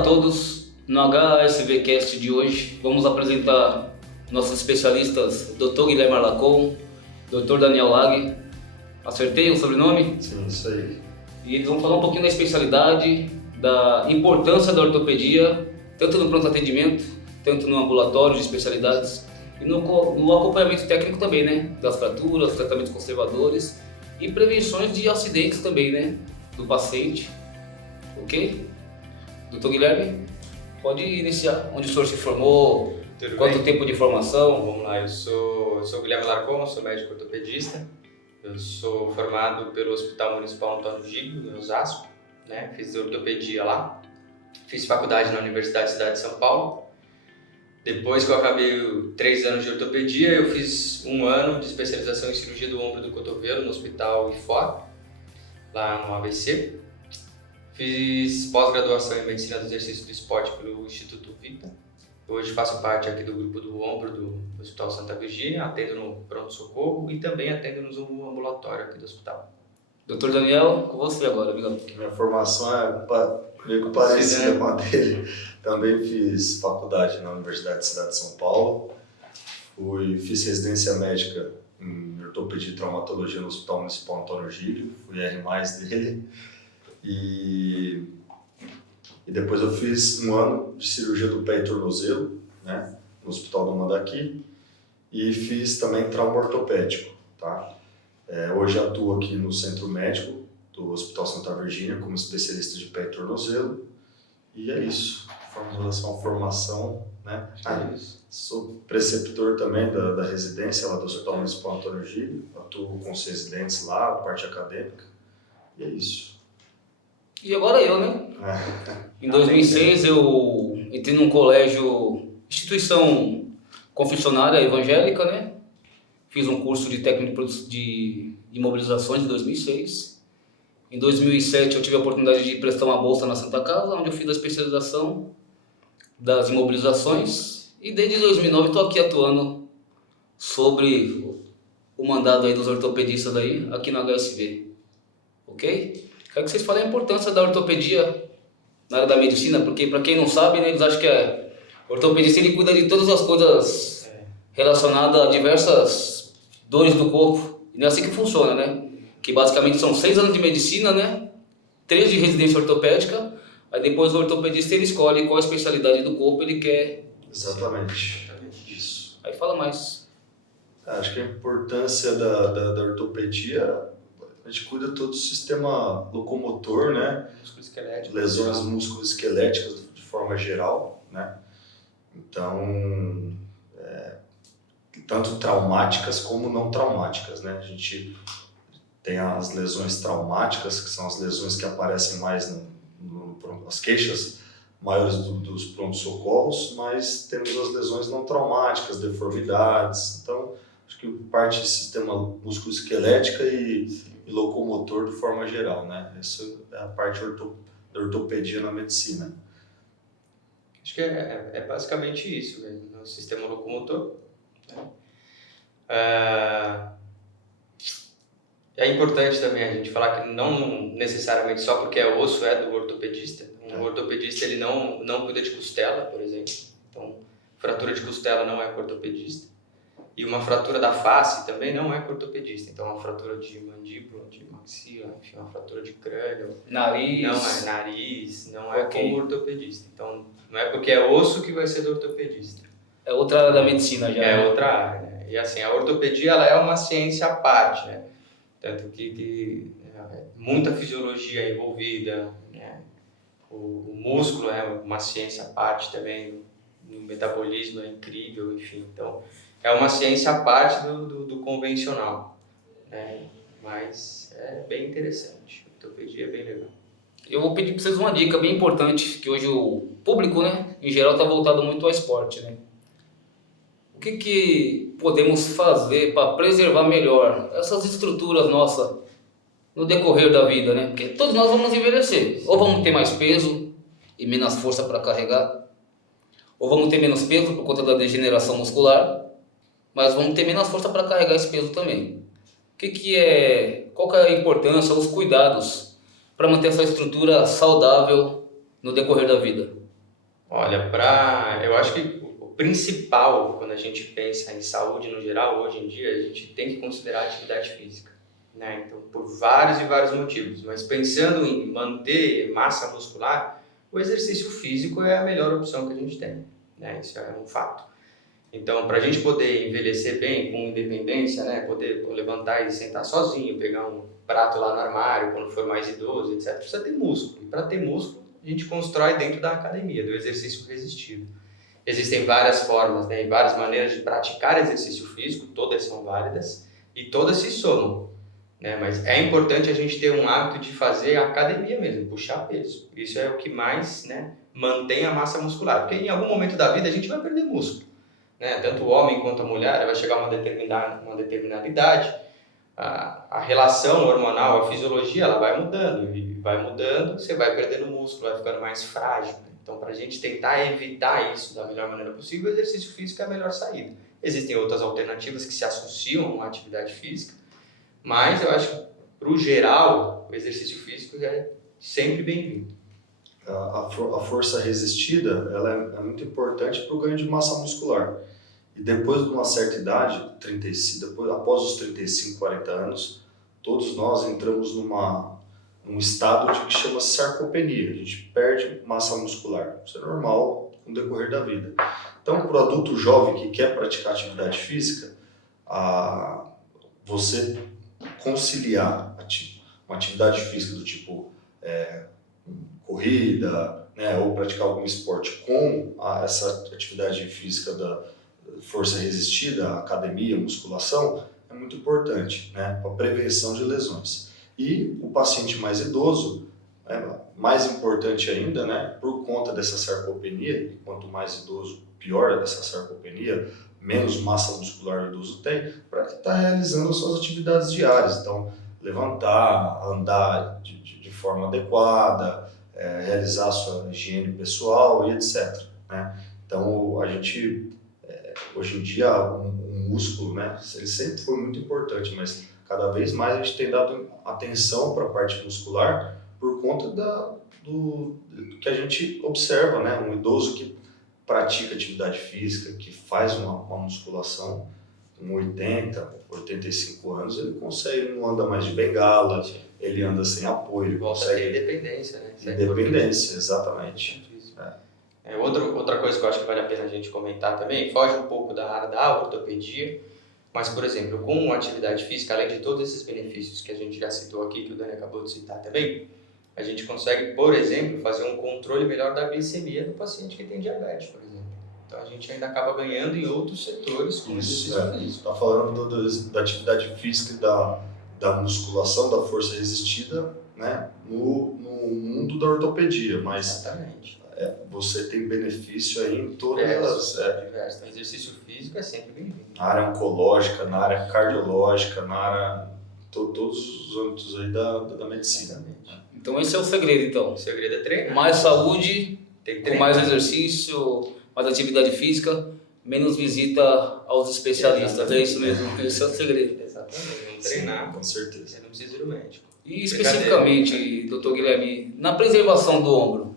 Olá a todos, no HSVcast de hoje vamos apresentar nossos especialistas Dr. Guilherme Arlacon, Dr. Daniel Lag. Acertei o sobrenome? Sim, isso aí. E eles vão falar um pouquinho da especialidade, da importância da ortopedia, tanto no pronto atendimento, tanto no ambulatório de especialidades e no acompanhamento técnico também, né? Das fraturas, tratamentos conservadores e prevenções de acidentes também, né? Do paciente. Ok? Doutor Guilherme, pode iniciar. Onde o senhor se formou? Tudo Quanto bem? tempo de formação? Vamos lá, eu sou o Guilherme Arlacon, sou médico ortopedista. Eu sou formado pelo Hospital Municipal Antônio Giglio, em Osasco, né? Fiz ortopedia lá. Fiz faculdade na Universidade da Cidade de São Paulo. Depois que eu acabei 3 anos de ortopedia, eu fiz 1 ano de especialização em cirurgia do ombro e do cotovelo no Hospital IFOR, lá no ABC. Fiz pós-graduação em Medicina do Exercício do Esporte pelo Instituto Vita. Hoje faço parte aqui do grupo do ombro do Hospital Santa Virgínia, atendo no pronto-socorro e também atendo no ambulatório aqui do hospital. Doutor Daniel, com você agora, amigão. Minha formação é meio que parecida com a dele. Também fiz faculdade na Universidade da Cidade de São Paulo. Fiz residência médica em ortopedia e traumatologia no Hospital Municipal Antônio Giglio. Fui R+ dele. E depois eu fiz 1 ano de cirurgia do pé e tornozelo, né, no Hospital do Mandaqui, e fiz também trauma ortopédico, tá? Hoje atuo aqui no Centro Médico do Hospital Santa Virgínia como especialista de pé e tornozelo, e é isso, formação, né? Sou preceptor também da residência lá do Hospital Municipal Antônio Giglio, atuo com os residentes lá, a parte acadêmica, e é isso. E agora eu, né? Em 2006 eu entrei num colégio, instituição confessionária evangélica, né? Fiz um curso de técnico de imobilizações em 2006. Em 2007 eu tive a oportunidade de prestar uma bolsa na Santa Casa, onde eu fiz a especialização das imobilizações. E desde 2009 estou aqui atuando sobre o mandado aí dos ortopedistas aí, aqui na HSV. Ok? Quero que vocês falem a importância da ortopedia na área da medicina, porque para quem não sabe, né, eles acham que o ortopedista ele cuida de todas as coisas relacionadas a diversas dores do corpo. E não é assim que funciona, né? Que basicamente são 6 anos de medicina, né? 3 de residência ortopédica, aí depois o ortopedista ele escolhe qual especialidade do corpo ele quer. Exatamente. Isso. Aí fala mais. Acho que a importância da ortopedia, a gente cuida todo o sistema locomotor, né? Lesões musculoesqueléticas de forma geral, né? Então, tanto traumáticas como não traumáticas, né? A gente tem as lesões traumáticas, que são as lesões que aparecem mais as queixas maiores dos pronto-socorros, mas temos as lesões não traumáticas, deformidades. Então, acho que parte do sistema musculoesquelética e locomotor de forma geral, né? Essa é a parte da ortopedia na medicina. Acho que é basicamente isso, né? No sistema locomotor. Né? É importante também a gente falar que não necessariamente só porque é osso é do ortopedista. O ortopedista ele não cuida de costela, por exemplo. Então, fratura de costela não é com ortopedista. E uma fratura da face também não é com ortopedista. Então, uma fratura de mandíbula, de maxila, enfim, uma fratura de crânio. Nariz. Não é nariz, não é com ortopedista. Então, não é porque é osso que vai ser do ortopedista. É outra área da medicina já. É outra área, né? E assim, a ortopedia ela é uma ciência à parte, né? Tanto que muita fisiologia envolvida, né? O músculo é uma ciência à parte também, o metabolismo é incrível, enfim. Então, é uma ciência à parte do convencional, né? Mas é bem interessante, a ortopedia é bem legal. Eu vou pedir para vocês uma dica bem importante, que hoje o público, né, em geral está voltado muito ao esporte, né? O que podemos fazer para preservar melhor essas estruturas nossas no decorrer da vida, né? Porque todos nós vamos envelhecer, ou vamos ter mais peso e menos força para carregar, ou vamos ter menos peso por conta da degeneração muscular, mas vamos ter menos força para carregar esse peso também. Qual que é a importância, os cuidados para manter essa estrutura saudável no decorrer da vida? Olha, eu acho que o principal, quando a gente pensa em saúde no geral, hoje em dia, a gente tem que considerar a atividade física, né? Então, por vários e vários motivos, mas pensando em manter massa muscular, o exercício físico é a melhor opção que a gente tem, né? Isso é um fato. Então, para a gente poder envelhecer bem, com independência, né? Poder levantar e sentar sozinho, pegar um prato lá no armário, quando for mais idoso, etc., precisa ter músculo. E para ter músculo, a gente constrói dentro da academia, do exercício resistido. Existem várias formas, né? E várias maneiras de praticar exercício físico, todas são válidas e todas se somam, né? Mas é importante a gente ter um hábito de fazer academia mesmo, puxar peso. Isso é o que mais, né, mantém a massa muscular, porque em algum momento da vida a gente vai perder músculo, né? Tanto o homem quanto a mulher vai chegar a uma determinada idade, a relação hormonal, a fisiologia, ela vai mudando, e vai mudando, você vai perdendo músculo, vai ficando mais frágil, né? Então, para a gente tentar evitar isso da melhor maneira possível, o exercício físico é a melhor saída. Existem outras alternativas que se associam à atividade física, mas eu acho que, para o geral, o exercício físico é sempre bem-vindo. A força resistida, ela é muito importante para o ganho de massa muscular. E depois de uma certa idade, 35, após os 35, 40 anos, todos nós entramos num estado que chama sarcopenia. A gente perde massa muscular. Isso é normal no decorrer da vida. Então, para o adulto jovem que quer praticar atividade física, você conciliar uma atividade física do tipo corrida, né, ou praticar algum esporte com essa atividade física da força resistida, academia, musculação, é muito importante, né, para a prevenção de lesões. E o paciente mais idoso, mais importante ainda, né, por conta dessa sarcopenia, e quanto mais idoso, pior essa sarcopenia, menos massa muscular o idoso tem, para estar realizando as suas atividades diárias. Então, levantar, andar de forma adequada, realizar a sua higiene pessoal e etc, né? Então, a gente, hoje em dia, o músculo, né, ele sempre foi muito importante, mas cada vez mais a gente tem dado atenção para a parte muscular por conta do que a gente observa, né? Um idoso que pratica atividade física, que faz uma musculação, com 80, 85 anos, ele consegue, não anda mais de bengala, ele anda sem apoio, ele Volta consegue... a ter independência, né? Independência, exatamente. Outra coisa que eu acho que vale a pena a gente comentar também, foge um pouco da área da ortopedia, mas, por exemplo, com atividade física, além de todos esses benefícios que a gente já citou aqui, que o Dani acabou de citar também, a gente consegue, por exemplo, fazer um controle melhor da glicemia do paciente que tem diabetes, por exemplo. Então, a gente ainda acaba ganhando em outros setores com exercício físico. Está falando da atividade física e da musculação, da força resistida, né, no mundo da ortopedia, mas exatamente. Você tem benefício aí em todas diversos. Então, exercício físico é sempre bem-vindo. Na área oncológica, na área cardiológica, na área... todos os âmbitos aí da medicina. Exatamente. Então esse é o segredo, então. O segredo é treinar. Mais saúde, Tem que com mais exercício, mais atividade física, menos visita aos especialistas. Exatamente. É isso mesmo, esse é o segredo. Exatamente. Vamos treinar. Sim, com certeza. Você não precisa ir no médico. E especificamente, Dr. Guilherme, na preservação do ombro,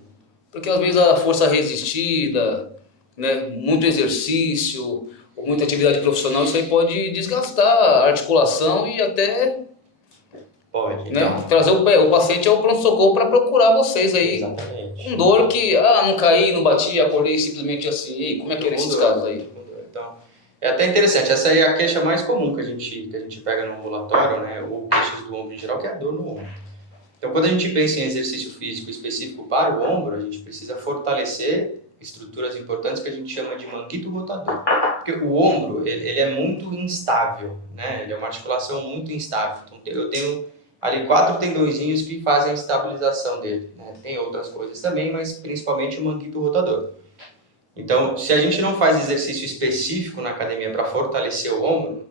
porque às vezes a força resistida, né, muito exercício, ou muita atividade profissional, isso aí pode desgastar a articulação e até Pode. né, Então. trazer o paciente ao pronto-socorro para procurar vocês aí. Exatamente. Com dor que, não caí, não bati, acordei simplesmente assim. E aí, como é que é nesses casos aí? Então, é até interessante, essa aí é a queixa mais comum que a gente pega no ambulatório, né, ou queixas do ombro em geral, que é a dor no ombro. Então, quando a gente pensa em exercício físico específico para o ombro, a gente precisa fortalecer estruturas importantes que a gente chama de manguito rotador. Porque o ombro, ele é muito instável, né? Ele é uma articulação muito instável. Então, eu tenho ali 4 tendõezinhos que fazem a estabilização dele, né? Tem outras coisas também, mas principalmente o manguito rotador. Então, se a gente não faz exercício específico na academia para fortalecer o ombro,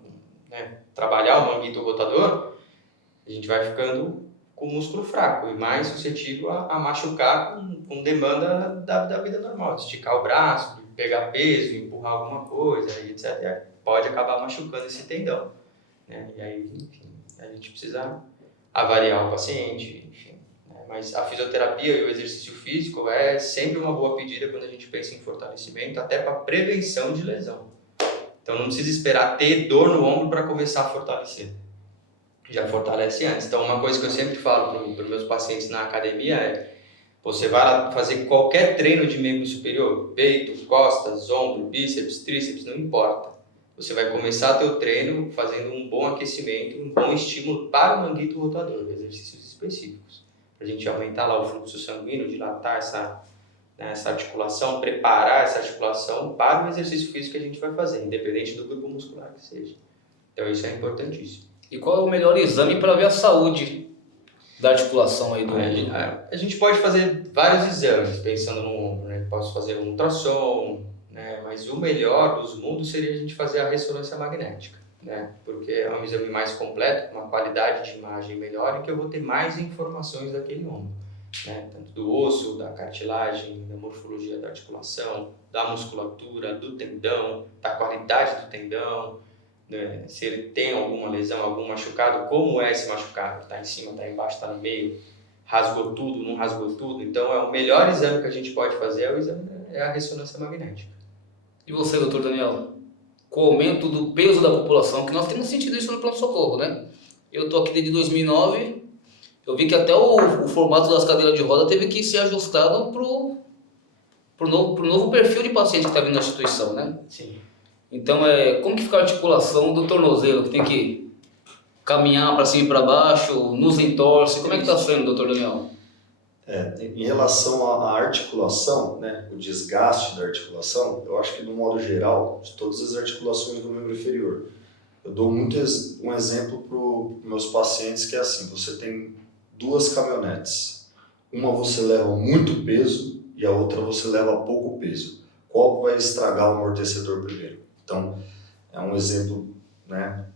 né, trabalhar o manguito rotador, a gente vai ficando com o músculo fraco e mais suscetível a machucar com demanda da vida normal, de esticar o braço, de pegar peso, empurrar alguma coisa, etc. E pode acabar machucando esse tendão, né? E aí, enfim, a gente precisa avaliar o paciente, enfim, né, Mas a fisioterapia e o exercício físico é sempre uma boa pedida quando a gente pensa em fortalecimento, até para prevenção de lesão. Então não precisa esperar ter dor no ombro para começar a fortalecer. Já fortalece antes. Então uma coisa que eu sempre falo para os meus pacientes na academia é: você vai lá fazer qualquer treino de membro superior, peito, costas, ombro, bíceps, tríceps, não importa. Você vai começar teu treino fazendo um bom aquecimento, um bom estímulo para o manguito rotador, exercícios específicos. Para a gente aumentar lá o fluxo sanguíneo, dilatar essa articulação, preparar essa articulação para o exercício físico que a gente vai fazer, independente do grupo muscular que seja. Então isso é importantíssimo. E qual é o melhor exame para ver a saúde da articulação aí do ombro? A gente pode fazer vários exames pensando no ombro, né? Posso fazer um ultrassom, né? Mas o melhor dos mundos seria a gente fazer a ressonância magnética, né? Porque é um exame mais completo, com uma qualidade de imagem melhor e que eu vou ter mais informações daquele ombro, né? Tanto do osso, da cartilagem, da morfologia da articulação, da musculatura, do tendão, da qualidade do tendão, né? Se ele tem alguma lesão, algum machucado, como é esse machucado? Está em cima, está embaixo, está no meio, rasgou tudo, não rasgou tudo? Então o melhor exame que a gente pode fazer é a ressonância magnética. E você, doutor Daniel? Com o aumento do peso da população, que nós temos sentido isso no pronto-socorro, né? Eu estou aqui desde 2009, eu vi que até o formato das cadeiras de roda teve que ser ajustado pro novo perfil de paciente que está vindo na instituição, né? Sim. Então, como que fica a articulação do tornozelo, que tem que caminhar para cima e para baixo, nos entorce? Como é que está sendo, doutor Daniel? Em relação à articulação, né, o desgaste da articulação, eu acho que, do modo geral, de todas as articulações do membro inferior, eu dou muito um exemplo para os meus pacientes, que é assim: você tem duas caminhonetes, uma você leva muito peso e a outra você leva pouco peso. Qual vai estragar o amortecedor primeiro? Então, é um exemplo, né,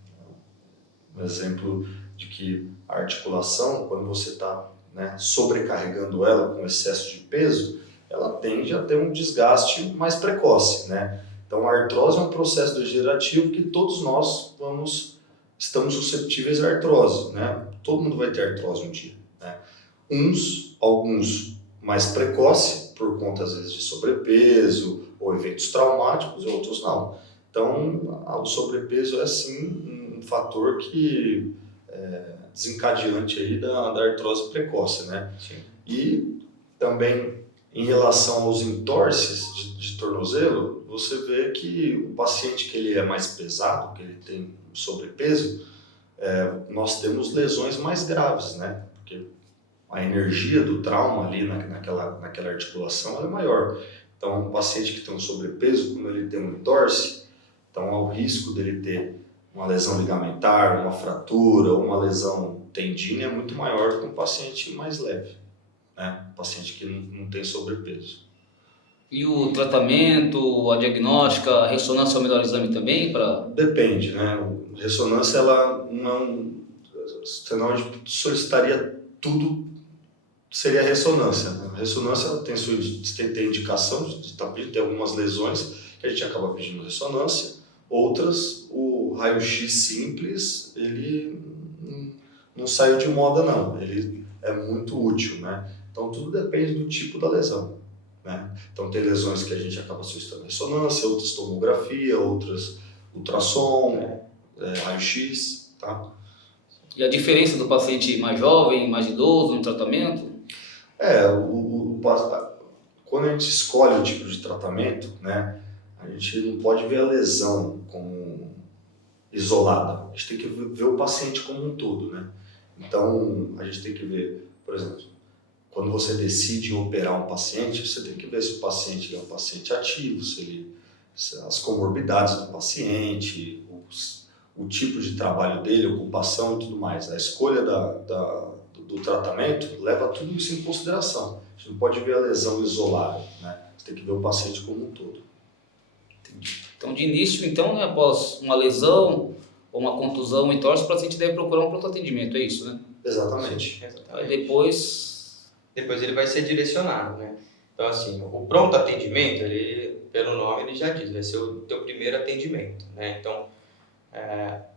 um exemplo de que a articulação, quando você está, né, sobrecarregando ela com excesso de peso, ela tende a ter um desgaste mais precoce, né? Então a artrose é um processo degenerativo que todos nós estamos susceptíveis à artrose, né? Todo mundo vai ter artrose um dia, né? Alguns mais precoce, por conta às vezes de sobrepeso ou eventos traumáticos, e outros não. Então o sobrepeso é sim um fator que desencadeante aí da artrose precoce, né? Sim. E também em relação aos entorses de tornozelo, você vê que o paciente que ele é mais pesado, que ele tem sobrepeso, nós temos lesões mais graves, né? Porque a energia do trauma ali naquela articulação é maior. Então, um paciente que tem um sobrepeso, como ele tem um entorse, então há o risco dele ter uma lesão ligamentar, uma fratura, uma lesão tendínea é muito maior do que um paciente mais leve, né? Um paciente que não tem sobrepeso. E o tratamento, a diagnóstica, a ressonância é o melhor exame também para... Depende, né? A ressonância, ela não... Senão a gente solicitaria tudo, seria a ressonância, né? A ressonância ela tem indicação de ter algumas lesões que a gente acaba pedindo ressonância, outras, o raio-x simples, ele não saiu de moda não, ele é muito útil, né? Então tudo depende do tipo da lesão, né? Então tem lesões que a gente acaba solicitando ressonância, outras tomografia, outras ultrassom, raio-x, tá? E a diferença do paciente mais jovem, mais idoso no tratamento? Quando a gente escolhe o tipo de tratamento, né, a gente não pode ver a lesão como isolada, a gente tem que ver o paciente como um todo, né? Então, a gente tem que ver, por exemplo, quando você decide operar um paciente, você tem que ver se o paciente é um paciente ativo, as comorbidades do paciente, o tipo de trabalho dele, ocupação e tudo mais. A escolha do tratamento leva tudo isso em consideração. A gente não pode ver a lesão isolada, né? Você tem que ver o paciente como um todo. Então, de início, então, né, após uma lesão ou uma contusão, um entorse, o paciente deve procurar um pronto atendimento, é isso, né? Exatamente. Aí depois ele vai ser direcionado, né? Então, assim, o pronto atendimento, ele, pelo nome, ele já diz, vai ser o teu primeiro atendimento, né? Então,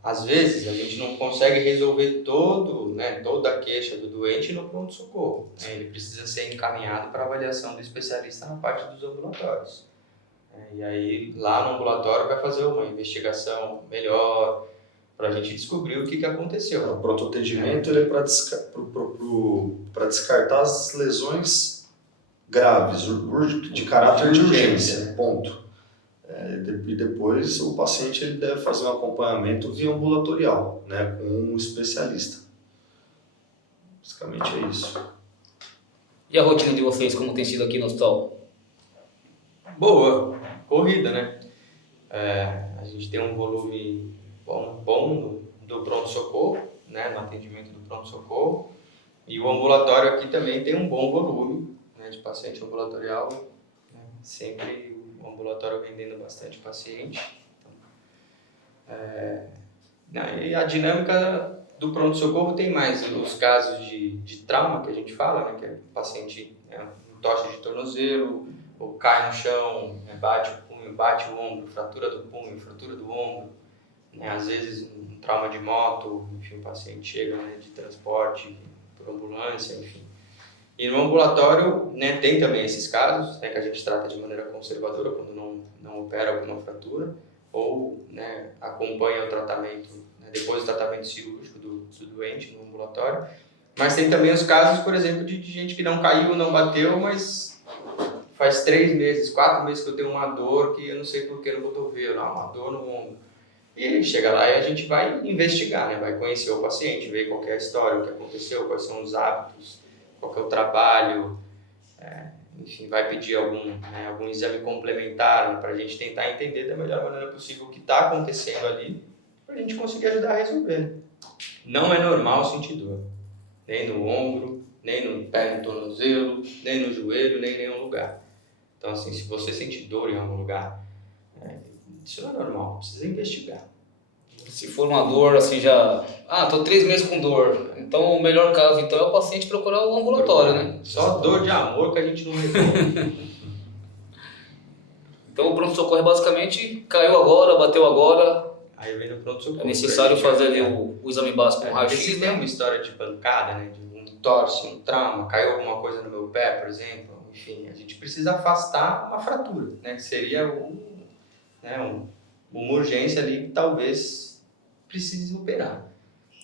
Às vezes a gente não consegue resolver toda a queixa do doente no pronto-socorro. Né? Ele precisa ser encaminhado para avaliação do especialista na parte dos ambulatórios. E aí lá no ambulatório vai fazer uma investigação melhor para a gente descobrir o que aconteceu. O pronto atendimento ele é para descartar as lesões graves, de caráter de urgência, ponto. E depois o paciente ele deve fazer um acompanhamento via ambulatorial, né, com um especialista. Basicamente é isso. E a rotina de vocês, como tem sido aqui no hospital? Boa, corrida, né? A gente tem um volume bom do pronto-socorro, né, no atendimento do pronto-socorro, e o ambulatório aqui também tem um bom volume, né, de paciente ambulatorial, né, sempre o ambulatório vendendo bastante paciente. E a dinâmica do pronto-socorro tem mais os casos de trauma que a gente fala, né, que é o paciente um toque de tornozelo, ou cai no chão, bate o punho, bate o ombro, fratura do punho, fratura do ombro, né, às vezes um trauma de moto, enfim, o paciente chega, né, de transporte por ambulância, enfim. E no ambulatório, né, tem também esses casos, né, que a gente trata de maneira conservadora quando não opera alguma fratura, ou, né, acompanha o tratamento, né, depois do tratamento cirúrgico do doente no ambulatório. Mas tem também os casos, por exemplo, de gente que não caiu, não bateu, mas faz 3 meses, 4 meses que eu tenho uma dor que eu não sei por que no cotovelo, uma dor no ombro. E ele chega lá e a gente vai investigar, né, vai conhecer o paciente, ver qual que é a história, o que aconteceu, quais são os hábitos, qual que é o trabalho, enfim, vai pedir algum exame complementar para a gente tentar entender da melhor maneira possível o que está acontecendo ali, para a gente conseguir ajudar a resolver. Não é normal sentir dor, nem no ombro, nem no pé, no tornozelo, nem no joelho, nem em nenhum lugar. Então, assim, se você sentir dor em algum lugar, isso não é normal, precisa investigar. Se for uma dor, assim, tô 3 meses com dor, então o melhor caso então é o paciente procurar o ambulatório, né? Só dor de amor que a gente não resolve. Então o pronto-socorro é basicamente caiu agora, bateu agora, Aí vem no pronto-socorro. é necessário fazer ali o exame básico com raio-x, Se tem uma história de pancada, né, de um torce, um trauma, caiu alguma coisa no meu pé, por exemplo, enfim, a gente precisa afastar uma fratura, né, que seria uma urgência ali que talvez precise operar.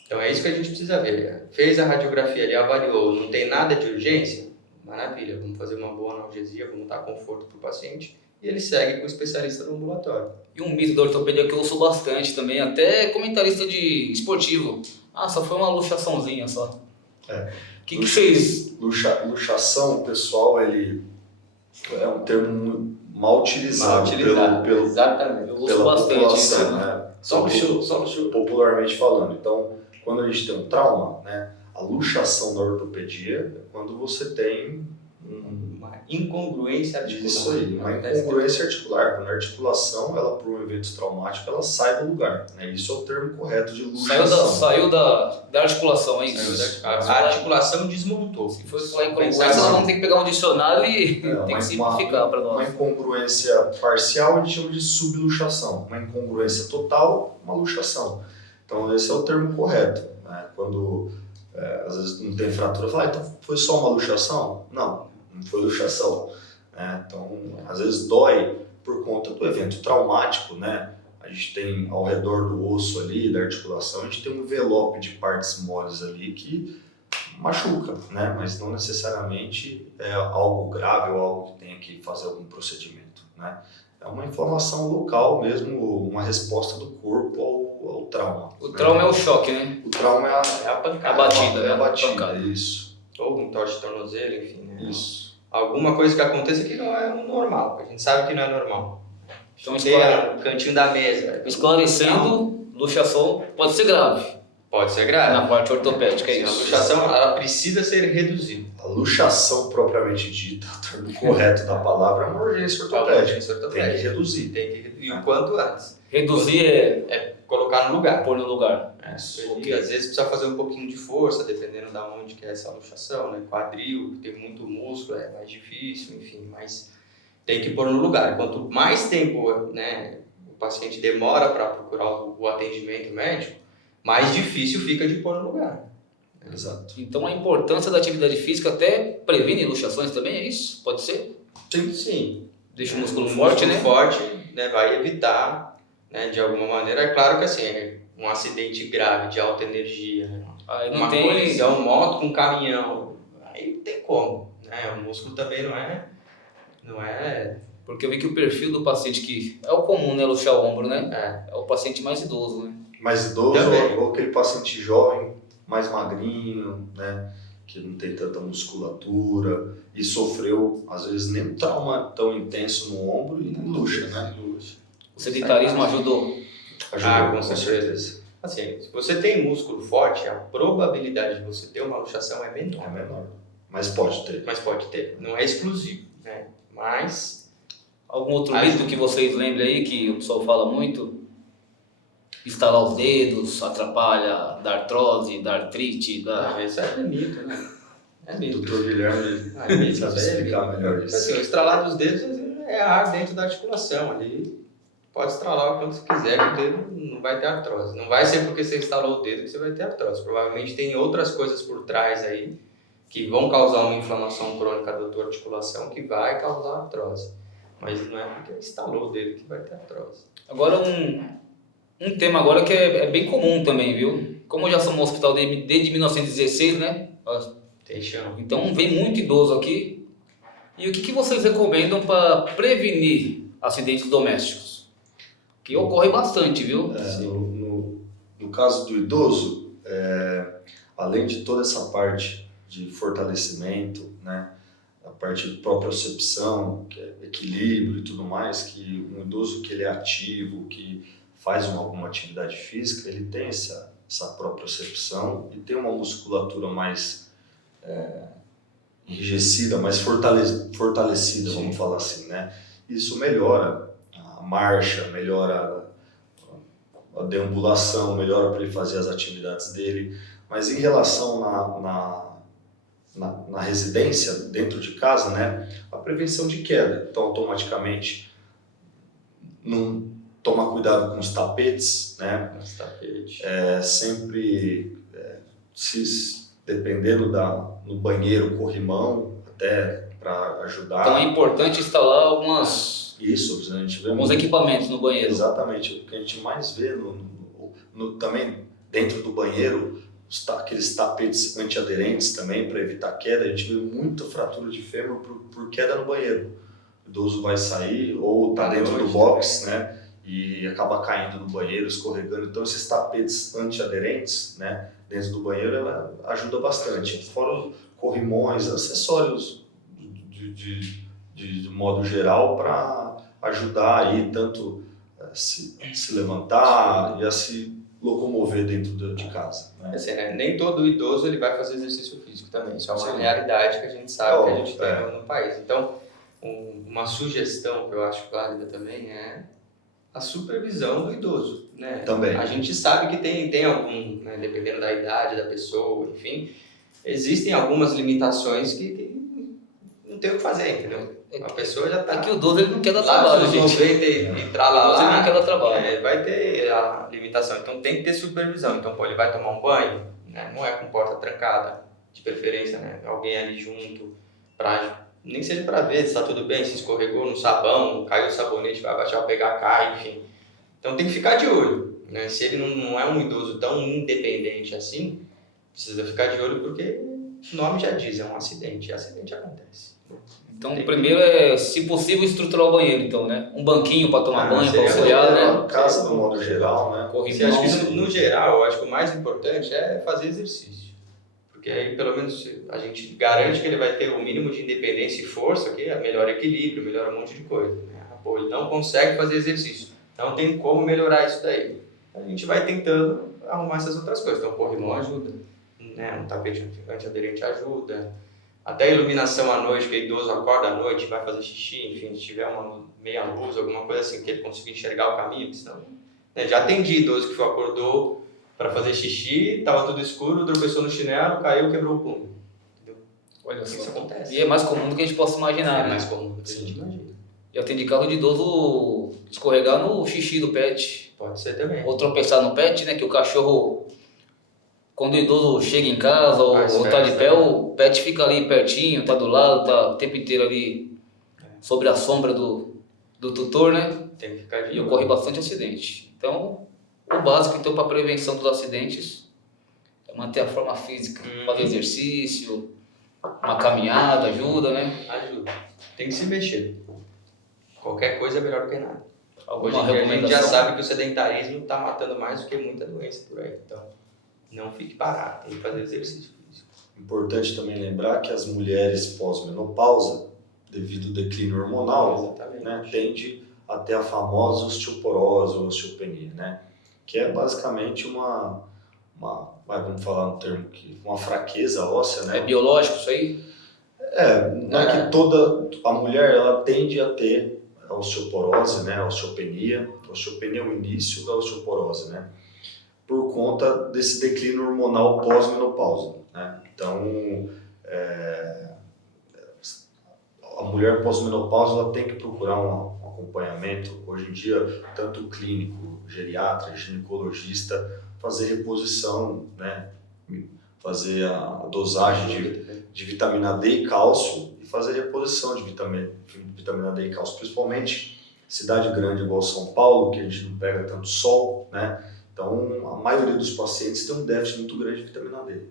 Então é isso que a gente precisa ver. Fez a radiografia ali, avaliou, não tem nada de urgência, maravilha, vamos fazer uma boa analgesia, vamos dar conforto para o paciente e ele segue com o especialista no ambulatório. E um mito da ortopedia que eu ouço bastante também, até comentarista de esportivo. Só foi uma luxaçãozinha só. O que vocês... Luxação, pessoal, ele é um termo mal utilizado, exatamente. pela população, né? Só luxou. Popularmente falando. Então, quando a gente tem um trauma, né, a luxação da ortopedia é quando você tem uma incongruência articular. Isso aí, uma incongruência articular. Quando a articulação, ela por um evento traumático, ela sai do lugar. Né? Isso é o termo correto de luxação. Saiu da articulação, é isso? A articulação desmontou. Se for falar incongruência, nós vamos ter que pegar um dicionário e tem que simplificar para nós. Uma incongruência parcial a gente chama de subluxação. Uma incongruência total, uma luxação. Então esse é o termo correto. Né? Quando às vezes não tem fratura, fala, então foi só uma luxação? Não foi luxação. Né? Então às vezes dói por conta do evento traumático, né? A gente tem ao redor do osso ali, da articulação, a gente tem um envelope de partes moles ali que machuca, né? Mas não necessariamente é algo grave ou algo que tenha que fazer algum procedimento, né? É uma inflamação local mesmo, uma resposta do corpo ao trauma. O trauma é o choque, né? O trauma é a pancada. A batida, é a batida, pancada. Isso. Ou um torce de tornozelo, enfim, né? Isso. Alguma coisa que aconteça que não é normal, a gente sabe que não é normal. Então, no cantinho da mesa. Esclarecendo, luxação pode ser grave. Pode ser grave. Na parte ortopédica, é isso. A luxação ela precisa ser reduzida. A luxação propriamente dita, o termo correto da palavra, é uma urgência ortopédica. Tem que reduzir. E o quanto antes. Reduzir é colocar no lugar. Pôr no lugar. Porque às vezes precisa fazer um pouquinho de força, dependendo da onde que é essa luxação, né? Quadril, tem muito músculo, é mais difícil, enfim, mas tem que pôr no lugar. Quanto mais tempo, né, paciente demora para procurar o atendimento médico, mais difícil fica de pôr no lugar. Exato. Então a importância da atividade física até previne luxações também, é isso? Pode ser? Sim. Deixa o músculo forte, né? Forte, né, vai evitar, né, de alguma maneira. É claro que assim, um acidente grave de alta energia, né, Aí não uma tem... colisão moto com caminhão, aí não tem como, né? O músculo também não é. Porque eu vi que o perfil do paciente que é o comum, né, luxar o ombro, né? É. É o paciente mais idoso, né? Mais idoso Também. ou aquele paciente jovem, mais magrinho, né? Que não tem tanta musculatura e sofreu, às vezes, nem um trauma tão intenso no ombro e luxa, né? O sedentarismo ajudou. Com certeza. Assim, se você tem músculo forte, a probabilidade de você ter uma luxação é menor. É menor, mas pode ter. Mas pode ter, não é exclusivo, né? Mas Algum outro mito que vocês lembrem aí, que o pessoal fala muito? Estalar os dedos, atrapalha da artrose, da artrite, da... isso é mito, né? É O mito. doutor Guilherme É mito, sabe isso aí é explicar mito. melhor isso. Assim, o estralar dos dedos é ar dentro da articulação ali. Pode estralar o quanto você quiser, que o dedo não vai ter artrose. Não vai ser porque você instalou o dedo que você vai ter artrose. Provavelmente tem outras coisas por trás aí que vão causar uma inflamação crônica da tua articulação que vai causar artrose. Mas não é porque instalou o dedo que vai ter artrose. Agora um tema agora que é bem comum também, viu? Como eu já somos um hospital desde 1916, né? Tem chão. Então vem muito idoso aqui. E o que vocês recomendam para prevenir acidentes domésticos? Que ocorre bastante, viu? No caso do idoso, além de toda essa parte de fortalecimento, né, a parte de propriocepção, que é equilíbrio e tudo mais, que um idoso que ele é ativo, que faz alguma atividade física, ele tem essa propriocepção e tem uma musculatura mais enrijecida, mais fortalecida, vamos falar assim, né? Isso melhora a marcha, melhora a deambulação, melhora para ele fazer as atividades dele. Mas em relação na residência, dentro de casa, né, a prevenção de queda. Então, automaticamente, não tomar cuidado com os tapetes, né? Os tapetes. Sempre, dependendo no banheiro, corrimão, até para ajudar. Então é importante instalar alguns a gente vê equipamentos no banheiro. Exatamente, o que a gente mais vê também dentro do banheiro, aqueles tapetes antiaderentes também para evitar queda. A gente vê muita fratura de fêmur por queda no banheiro. O idoso vai sair ou está dentro do box, né, e acaba caindo no banheiro, escorregando. Então esses tapetes antiaderentes, né, dentro do banheiro, ela ajuda bastante. Fora os corrimões, acessórios de modo geral para ajudar aí tanto se levantar e a se locomover dentro de casa, né? Assim, né? Nem todo idoso ele vai fazer exercício físico também. Isso é uma realidade que a gente sabe que a gente tem no país. Então, uma sugestão que eu acho válida também é a supervisão do idoso, né? Também. A gente sabe que tem algum, né, dependendo da idade da pessoa, enfim, existem algumas limitações que não tem o que fazer, entendeu? A pessoa já está... É que o idoso ele não quer dar lá trabalho, nos gente. 90 e tralala, Ele não quer dar trabalho. vai ter a limitação, então tem que ter supervisão. Então, ele vai tomar um banho, né? Não é com porta trancada, de preferência, né? Alguém ali junto, nem seja para ver se está tudo bem, se escorregou no sabão, caiu o sabonete, vai abaixar, pegar, cai, enfim. Então tem que ficar de olho, né? Se ele não é um idoso tão independente assim, precisa ficar de olho porque o nome já diz, é um acidente, e acidente acontece. Então, primeiro é, se possível, estruturar o banheiro, então, né? Um banquinho para tomar banho, para auxiliar, né? Casa, no modo geral, né? Eu acho que no geral, eu acho que o mais importante é fazer exercício. Porque aí, pelo menos, a gente garante que ele vai ter o mínimo de independência e força, que melhora equilíbrio, melhora um monte de coisa, né? Pô, ele não consegue fazer exercício, não tem como melhorar isso daí. A gente vai tentando arrumar essas outras coisas. Então, corrimão ajuda, né? Um tapete antiaderente ajuda. Até a iluminação à noite, que o idoso acorda à noite, vai fazer xixi, enfim, se tiver uma meia luz, alguma coisa assim, que ele consiga enxergar o caminho, senão, né? Já atendi idoso que acordou para fazer xixi, estava tudo escuro, tropeçou no chinelo, caiu, quebrou o pulmão. Entendeu? Olha só. Isso acontece. E é mais comum do que a gente possa imaginar, É né? mais comum do que a gente imagina. Já tem de caso de idoso escorregar no xixi do pet. Pode ser também. Ou tropeçar no pet, né? Que o cachorro, quando o idoso chega em casa ou tá de pé, o pet fica ali pertinho, tá do lado, tá o tempo inteiro ali sobre a sombra do tutor, né? Tem que ficar de E olho. ocorre bastante acidente. Então, o básico então para prevenção dos acidentes é manter a forma física, fazer exercício, uma caminhada ajuda, né? Ajuda. Tem que se mexer. Qualquer coisa é melhor do que nada. Hoje Alguma em dia a gente já recomendação? sabe que o sedentarismo está matando mais do que muita doença por aí. Então, não fique parado, tem que fazer exercício físico. Importante também lembrar que as mulheres pós-menopausa, devido ao declínio hormonal, Exatamente. né, tende a ter a famosa osteoporose ou osteopenia, né? Que é basicamente vamos falar um termo que uma fraqueza óssea, É né? biológico isso aí? Não é que toda a mulher ela tende a ter a osteoporose, né? A osteopenia. A osteopenia é o início da osteoporose, né? Por conta desse declínio hormonal pós-menopausa, né? Então, a mulher pós-menopausa ela tem que procurar um acompanhamento, hoje em dia, tanto clínico, geriatra, ginecologista, fazer reposição, né? Fazer a dosagem de vitamina D e cálcio e fazer reposição de vitamina D e cálcio, principalmente cidade grande igual São Paulo, que a gente não pega tanto sol, né? Então, a maioria dos pacientes tem um déficit muito grande de vitamina D.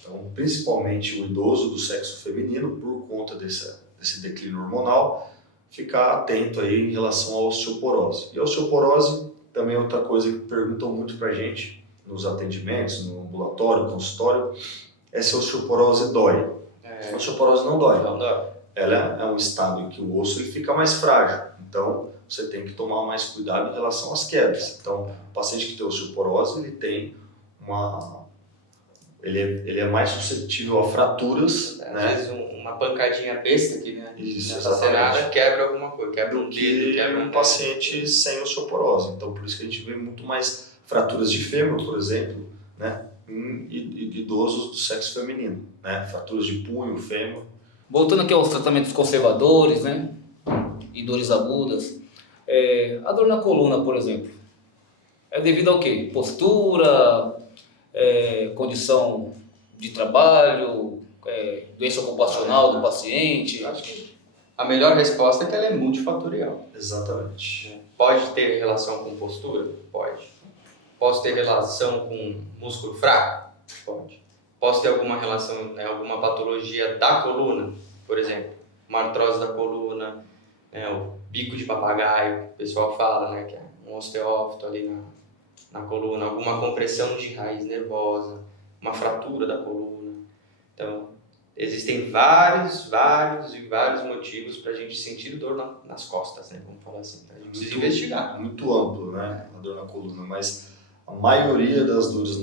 Então, principalmente o idoso do sexo feminino, por conta desse declínio hormonal, ficar atento aí em relação à osteoporose. E a osteoporose também é outra coisa que perguntam muito pra gente nos atendimentos, no ambulatório, no consultório, é se a osteoporose dói. A osteoporose não dói. Não dói. Ela é um estado em que o osso ele fica mais frágil. Então, você tem que tomar mais cuidado em relação às quedas. Então, o paciente que tem osteoporose, ele tem ele é mais suscetível a fraturas, Às né? vezes uma pancadinha besta aqui, né? Isso, Nessa exatamente. cenada quebra alguma coisa, quebra um Do dedo, que quebra um paciente sem osteoporose. Então, por isso que a gente vê muito mais fraturas de fêmur, por exemplo, né? Em idosos do sexo feminino, né? Fraturas de punho, fêmur. Voltando aqui aos tratamentos conservadores, né? E dores agudas. A dor na coluna, por exemplo, é devido ao quê? Postura, condição de trabalho, doença ocupacional do paciente? Acho que a melhor resposta é que ela é multifatorial. Exatamente. Pode ter relação com postura? Pode. Posso ter relação com músculo fraco? Pode. Posso ter alguma relação, alguma patologia da coluna? Por exemplo, uma artrose da coluna, o bico de papagaio, o pessoal fala, né, que é um osteófito ali na coluna, alguma compressão de raiz nervosa, uma fratura da coluna. Então, existem vários motivos para a gente sentir dor nas costas, né, vamos falar assim. A gente precisa investigar. Muito amplo, né, a dor na coluna, mas a maioria das dores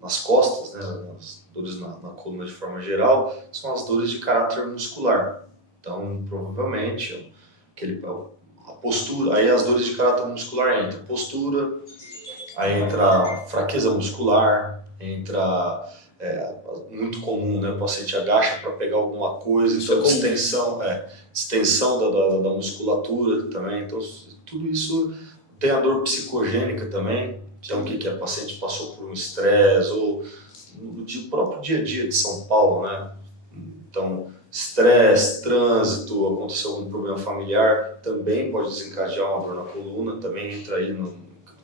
nas costas, né, as dores na coluna de forma geral, são as dores de caráter muscular. Então, provavelmente, a postura, aí as dores de caráter muscular entra postura, aí entra a fraqueza muscular, entra muito comum, né, o paciente agacha para pegar alguma coisa, então distensão da musculatura também, então tudo isso tem a dor psicogênica também, então o que é? O paciente passou por um estresse ou no próprio dia a dia de São Paulo, né, então estresse, trânsito, aconteceu algum problema familiar, também pode desencadear uma dor na coluna, também entra aí no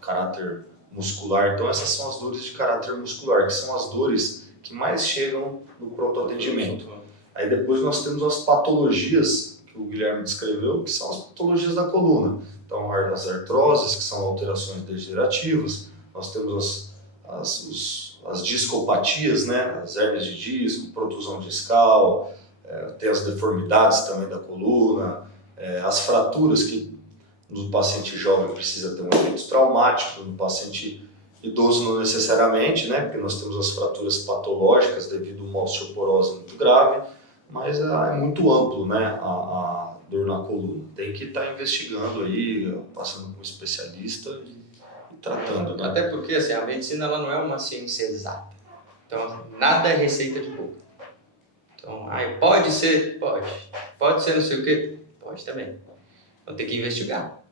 caráter muscular. Então essas são as dores de caráter muscular, que são as dores que mais chegam no pronto atendimento. Aí depois nós temos as patologias que o Guilherme descreveu, que são as patologias da coluna. Então as artroses, que são alterações degenerativas, nós temos as discopatias, né? As hérnias de disco, protusão discal, tem as deformidades também da coluna, as fraturas que no paciente jovem precisa ter um efeito traumático, no paciente idoso não necessariamente, né? Porque nós temos as fraturas patológicas devido a uma osteoporose muito grave, mas é muito amplo, né? A dor na coluna. Tem que estar investigando aí, passando com um especialista e tratando, né? Até porque assim, a medicina ela não é uma ciência exata. Então, nada é receita de bolo. Então, pode ser? Pode. Pode ser não sei o quê? Pode também. Então tem que investigar.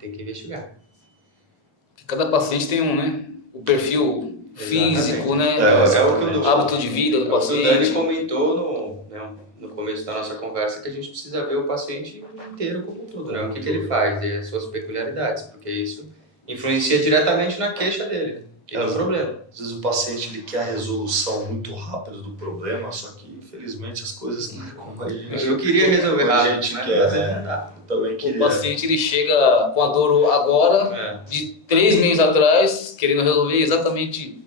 Tem que investigar. Cada paciente tem um, né? O perfil físico, né? É o que o Hábito de vida do Dani paciente. comentou no começo da nossa conversa que a gente precisa ver o paciente inteiro como tudo, né? O que ele faz e as suas peculiaridades, porque isso influencia diretamente na queixa dele, que é o problema. Às vezes o paciente ele quer a resolução muito rápida do problema, só que infelizmente as coisas não é como a gente. Eu queria resolver rápido, a gente né? quer, Mas né? não dá. Eu também O queria. paciente ele chega com a dor agora, de 3 meses atrás, querendo resolver exatamente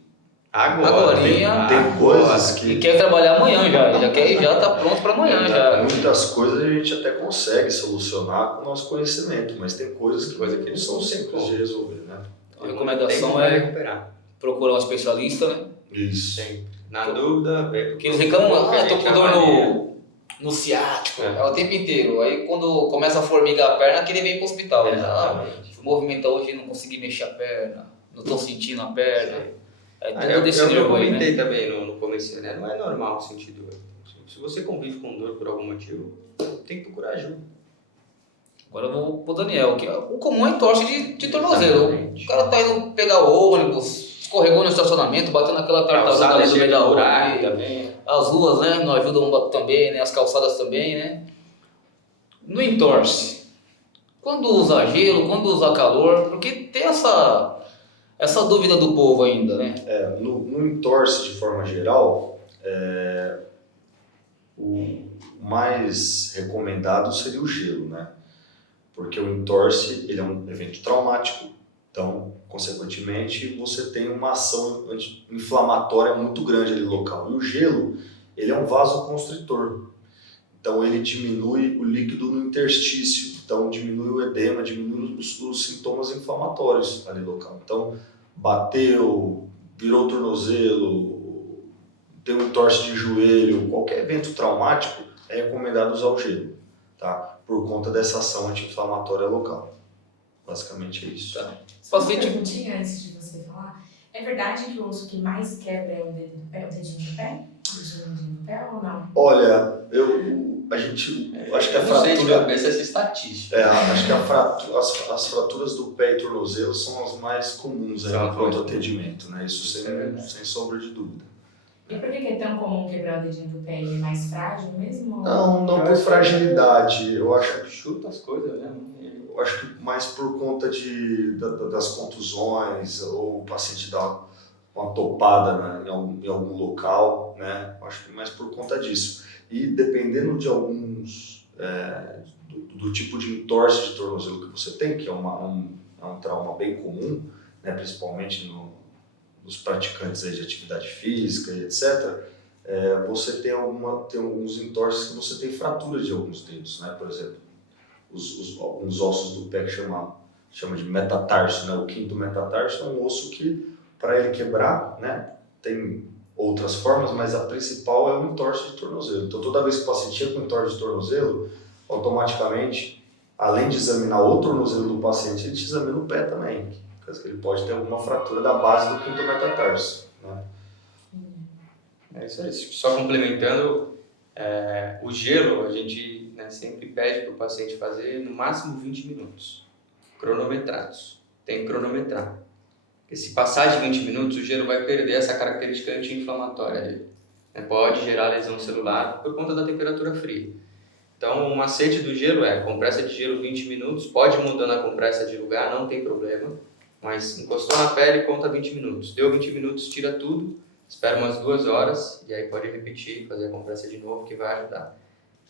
agorinha. Tem coisas e que. quer trabalhar amanhã já tá pronto para amanhã já. Muitas coisas a gente até consegue solucionar com o nosso conhecimento, mas tem coisas que não são simples de resolver, né? A recomendação é recuperar. Procurar um especialista, né? Isso. Sempre. Na dúvida, vem. Porque eles reclamam, tô com dor no ciático, é o tempo inteiro. Aí quando começa a formigar a perna, que ele vem pro hospital. Né? Fui movimentar hoje, não consegui mexer a perna, não tô sentindo a perna. Eu comentei também no começo, né? Não é normal sentir dor. Se você convive com dor por algum motivo, tem que procurar ajuda. Agora eu vou pro Daniel, que o comum é torce de tornozelo. O cara tá indo pegar o ônibus, escorregou no estacionamento, bateu naquela tartaruga ali do meio da rua. As ruas, né, não ajudam também, né, as calçadas também, né. No entorse, quando usa gelo, quando usa calor, porque tem essa dúvida do povo ainda, né. No entorse, de forma geral, o mais recomendado seria o gelo, né? Porque o entorse ele é um evento traumático, então, consequentemente, você tem uma ação inflamatória muito grande ali local. E o gelo, ele é um vasoconstritor, então ele diminui o líquido no interstício, então diminui o edema, diminui os sintomas inflamatórios ali local. Então, bateu, virou o tornozelo, tem um entorse de joelho, qualquer evento traumático, é recomendado usar o gelo, tá? Por conta dessa ação anti-inflamatória local. Basicamente é isso. Tá. Só uma perguntinha antes de você falar. É verdade que o osso que mais quebra é o dedinho do pé? O dedinho do pé ou não? Olha, acho que a fratura... de cabeça essa estatística. Acho que as fraturas do pé e tornozelo são as mais comuns no pronto atendimento, né? Isso sem sombra de dúvida. E por que é tão comum quebrar o dedinho do pé? Ele é mais frágil mesmo? Não por fragilidade. Eu acho que chuta as coisas, né? Eu acho que mais por conta das contusões, ou o paciente dá uma topada, né, em algum local, né? Acho que mais por conta disso. E dependendo de alguns, do tipo de entorse de tornozelo que você tem, que é um trauma bem comum, né, principalmente nos praticantes aí de atividade física e etc., você tem alguns entorses que você tem fratura de alguns dedos, né? Por exemplo, alguns ossos do pé que chama de metatarso, né? O quinto metatarso é um osso que, para ele quebrar, né, tem outras formas, mas a principal é o entorse de tornozelo. Então, toda vez que o paciente chega com entorse de tornozelo, automaticamente, além de examinar o tornozelo do paciente, ele te examina o pé também, porque ele pode ter alguma fratura da base do quinto metatarso, né? É isso aí. Só complementando, o gelo a gente, né, sempre pede para o paciente fazer no máximo 20 minutos, cronometrados. Tem que cronometrar. Porque se passar de 20 minutos, o gelo vai perder essa característica anti-inflamatória dele. Pode gerar lesão celular por conta da temperatura fria. Então, o macete do gelo compressa de gelo 20 minutos, pode ir mudando a compressa de lugar, não tem problema, mas encostou na pele, conta 20 minutos. Deu 20 minutos, tira tudo, espera umas 2 horas e aí pode repetir, fazer a compressa de novo, que vai ajudar.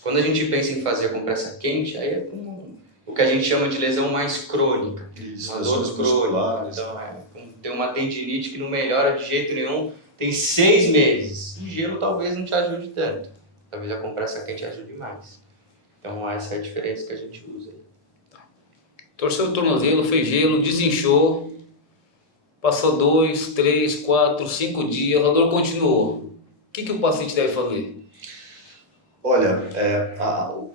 Quando a gente pensa em fazer a compressa quente, aí é o que a gente chama de lesão mais crônica. Isso, uma dor crônica. Então, tem uma tendinite que não melhora de jeito nenhum, tem 6 meses. O gelo talvez não te ajude tanto. Talvez a compressa quente ajude mais. Então, essa é a diferença que a gente usa aí. Torceu o tornozelo, fez gelo, desinchou, passou 2, 3, 4, 5 dias, a dor continuou. O que o paciente deve fazer? Olha,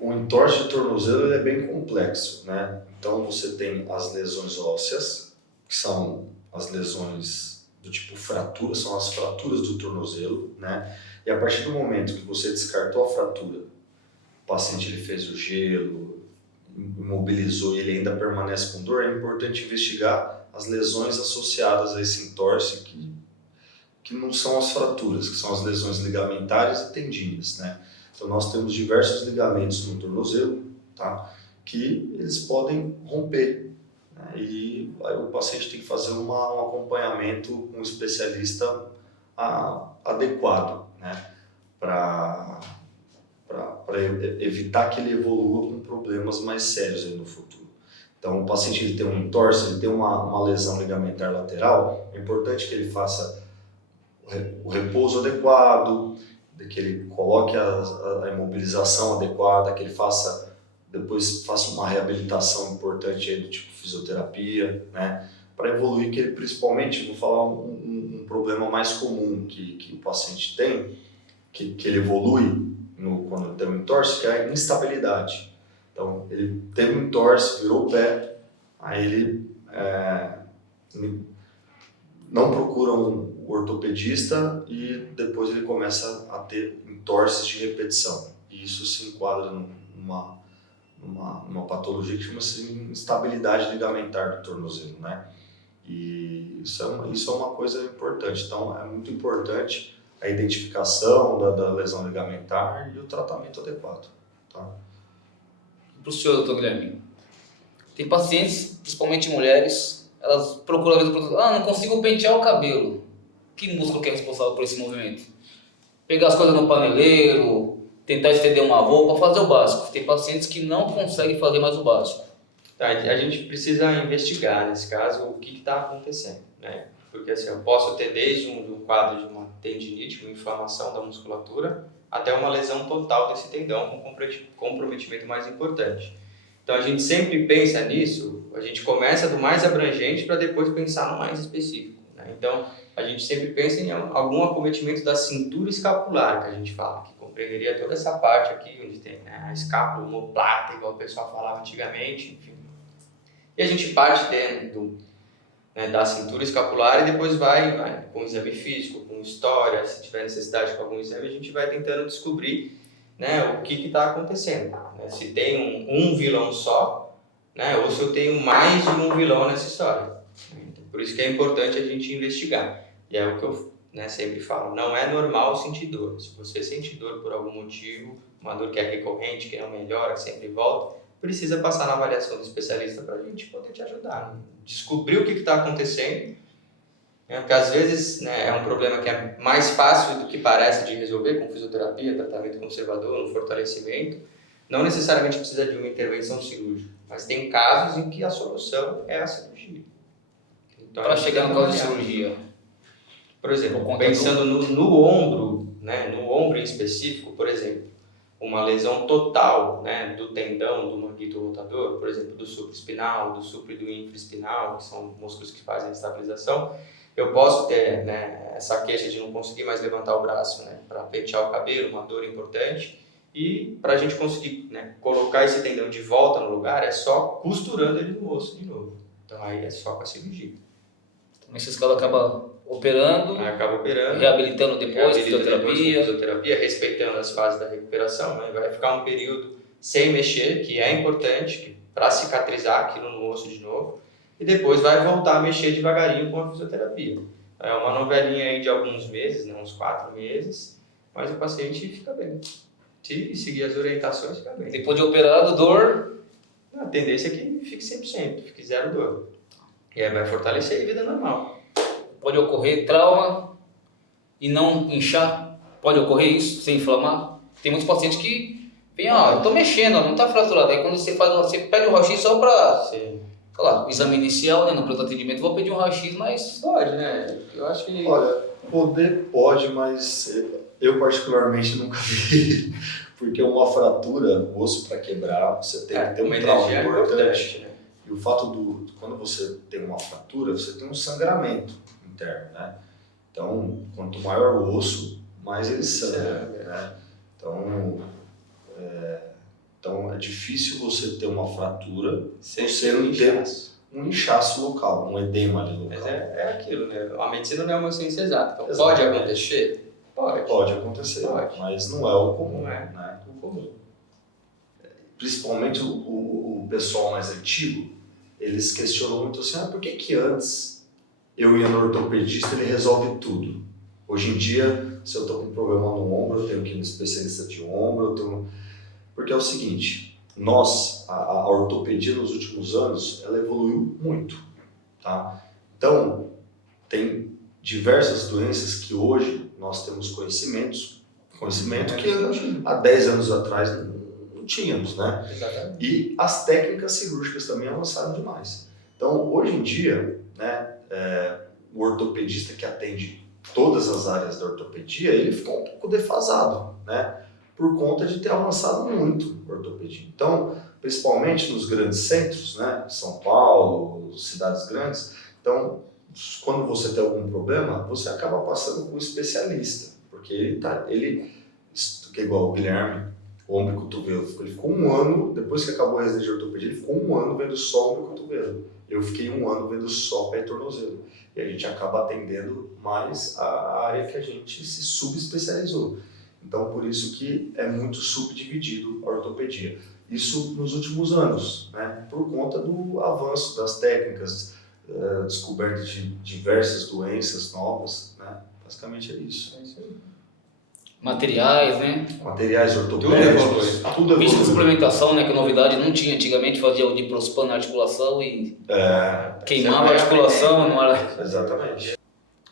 o entorse de tornozelo ele é bem complexo, né? Então você tem as lesões ósseas, que são as lesões do tipo fratura, são as fraturas do tornozelo, né? E a partir do momento que você descartou a fratura, o paciente ele fez o gelo, imobilizou e ele ainda permanece com dor, é importante investigar as lesões associadas a esse entorse que não são as fraturas, que são as lesões ligamentares e tendíneas, né? Então nós temos diversos ligamentos no tornozelo, tá? Que eles podem romper, né? E aí o paciente tem que fazer um acompanhamento com um especialista adequado, né? Para evitar que ele evolua com problemas mais sérios aí no futuro. Então o paciente ele tem um entorse, ele tem uma lesão ligamentar lateral, é importante que ele faça o repouso adequado, que ele coloque a imobilização adequada, que ele depois faça uma reabilitação importante aí do tipo fisioterapia, né? Para evoluir, que ele principalmente, vou falar um problema mais comum que o paciente tem, que ele evolui quando tem um entorse, que é a instabilidade. Então, ele teve um entorse, virou o pé, aí ele não procura um ortopedista e depois ele começa a ter entorses de repetição. E isso se enquadra numa patologia que chama-se instabilidade ligamentar do tornozelo, né? E isso é uma coisa importante. Então, é muito importante a identificação da lesão ligamentar e o tratamento adequado, tá? Para o senhor, doutor Guilherme, tem pacientes, principalmente mulheres, elas procuram às vezes, não consigo pentear o cabelo. Que músculo que é responsável por esse movimento? Pegar as coisas no paneleiro, tentar estender uma roupa, fazer o básico. Tem pacientes que não conseguem fazer mais o básico. Tá, a gente precisa investigar, nesse caso, o que está acontecendo, né? Porque assim, eu posso ter desde um quadro de uma tendinite, uma inflamação da musculatura, até uma lesão total desse tendão com comprometimento mais importante. Então a gente sempre pensa nisso, a gente começa do mais abrangente para depois pensar no mais específico, né? Então a gente sempre pensa em algum acometimento da cintura escapular, que a gente fala, que compreenderia toda essa parte aqui onde tem, né, a escápula, omoplata, igual o pessoal falava antigamente, enfim. E a gente parte dentro da cintura escapular e depois vai com exame físico, com história, se tiver necessidade com algum exame, a gente vai tentando descobrir, né, o que está acontecendo, né? Se tem um vilão só, né, ou se eu tenho mais de um vilão nessa história. Então, por isso que é importante a gente investigar. E é o que eu, né, sempre falo, não é normal sentir dor. Se você sente dor por algum motivo, uma dor que é recorrente, que não melhora, que sempre volta, precisa passar na avaliação do especialista para a gente poder te ajudar, né? Descobrir o que está acontecendo, né? Porque às vezes, né, é um problema que é mais fácil do que parece de resolver com fisioterapia, tratamento conservador, no fortalecimento. Não necessariamente precisa de uma intervenção cirúrgica, mas tem casos em que a solução é a cirurgia. Então, Para chegar no caso de cirurgia, por exemplo, pensando no ombro, né, no ombro em específico, por exemplo, uma lesão total, né, do tendão, do manguito rotador, por exemplo, do supraespinal, do supra e do infraespinal, que são músculos que fazem a estabilização, eu posso ter, né, essa queixa de não conseguir mais levantar o braço, né, para pentear o cabelo, uma dor importante, e para a gente conseguir, né, colocar esse tendão de volta no lugar, é só costurando ele no osso de novo. Então aí é só com a cirurgia. Nesses casos acaba operando, reabilitando depois, fisioterapia, respeitando as fases da recuperação, né? Vai ficar um período sem mexer, que é importante para cicatrizar aquilo no osso de novo, e depois vai voltar a mexer devagarinho com a fisioterapia. É uma novelinha aí de alguns meses, né? Uns 4 meses, mas o paciente fica bem. Se seguir as orientações, fica bem. Depois de operado, dor? A tendência é que fique 100%, fique zero dor. E aí vai fortalecer a vida normal. Pode ocorrer trauma e não inchar? Pode ocorrer isso, sem inflamar? Tem muitos pacientes que vêm, eu tô mexendo, não tá fraturado. Aí quando você pede um raio-x só pra, o exame inicial, né, no pronto atendimento, vou pedir um raio-x, mas... Pode, né? Eu acho que... Olha, pode, mas eu particularmente nunca vi. Porque uma fratura, o osso para quebrar, você tem que ter um trauma importante. Né? E o fato quando você tem uma fratura, você tem um sangramento interno, né? Então, quanto maior o osso, mais ele sangra, né? Então é difícil você ter uma fratura sem você não ter um inchaço local, um edema ali local. Mas é aquilo, né? A medicina não é uma ciência exata. Então, pode acontecer? Pode acontecer, mas não é o comum, né? O comum. principalmente o pessoal mais antigo, eles questionam muito assim, por que antes eu ia no ortopedista e ele resolve tudo? Hoje em dia, se eu estou com um problema no ombro, eu tenho que ir no especialista de ombro, porque é o seguinte, a ortopedia nos últimos anos, ela evoluiu muito, tá? Então, tem diversas doenças que hoje nós temos conhecimento que há 10 anos atrás não tínhamos, né? Exatamente. E as técnicas cirúrgicas também avançaram demais. Então, hoje em dia, né, o ortopedista que atende todas as áreas da ortopedia, ele ficou um pouco defasado, né? Por conta de ter avançado muito a ortopedia. Então, principalmente nos grandes centros, né? São Paulo, cidades grandes. Então, quando você tem algum problema, você acaba passando com um especialista, porque ele que é igual o Guilherme, ombro e cotovelo, ele ficou um ano, depois que acabou a residência de ortopedia, ele ficou um ano vendo só ombro e cotovelo. Eu fiquei um ano vendo só pé e tornozelo. E a gente acaba atendendo mais a área que a gente se subespecializou. Então, por isso que é muito subdividido a ortopedia. Isso nos últimos anos, né? Por conta do avanço das técnicas, descoberta de diversas doenças novas, né? Basicamente é isso. É isso aí. Materiais, né? Materiais ortopédicos, tudo Bicho de evoluiu. suplementação, né? Que novidade não tinha. Antigamente fazia o diprospan na articulação e queimava a articulação. Não era... Exatamente.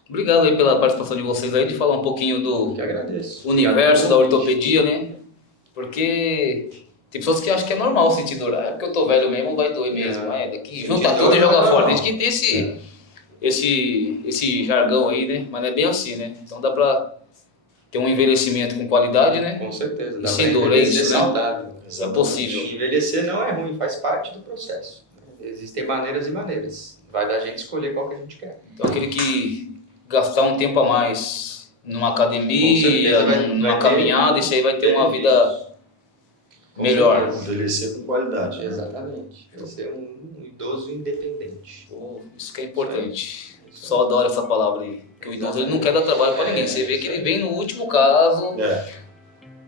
Obrigado aí pela participação de vocês aí, de falar um pouquinho do Que agradeço. universo da ortopedia, né? Porque tem pessoas que acham que é normal sentir dor. É porque eu tô velho mesmo, vai doer mesmo. Daqui junta tudo e joga fora. Tem gente que tem esse jargão aí, né? Mas não é bem assim, né? Então dá pra ter um envelhecimento com qualidade, né? Com certeza. E Dá sem pra dor, é envelhecer isso, né? saudável. É possível. Envelhecer não é ruim, faz parte do processo. Existem maneiras e maneiras. Vai da gente escolher qual que a gente quer. Então aquele que gastar um tempo a mais numa Com academia, certeza numa vai caminhada, isso aí vai ter uma vida melhor. Envelhecer com qualidade. Né? Exatamente. Vai ser um idoso independente. Isso que é importante. Só adoro essa palavra aí. Porque o idoso ele não quer dar trabalho para ninguém. Você vê que ele vem no último caso,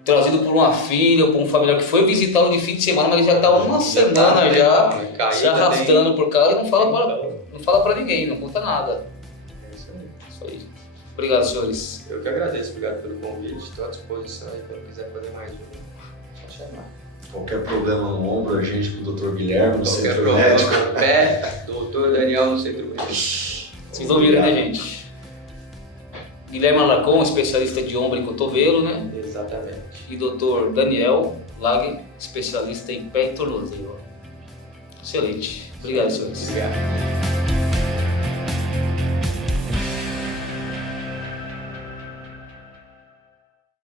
trazido por uma filha ou por um familiar que foi visitá-lo de fim de semana, mas ele já está uma semana já se arrastando por casa e não fala para ninguém, não conta nada. É isso aí. Isso aí. Obrigado, senhores. Eu que agradeço, obrigado pelo convite. Estou à disposição aí quando quiser fazer mais um. Só chamar. Qualquer problema no ombro, a gente com o Dr. Guilherme, no Qualquer centro problema médico. no pé, doutor Daniel no centro médico. Vocês ouviram, né, gente? Guilherme Alarcon, especialista de ombro e cotovelo, né? Exatamente. E Dr. Daniel Lague, especialista em pé e tornozelo. Excelente. Obrigado, senhores. Obrigado.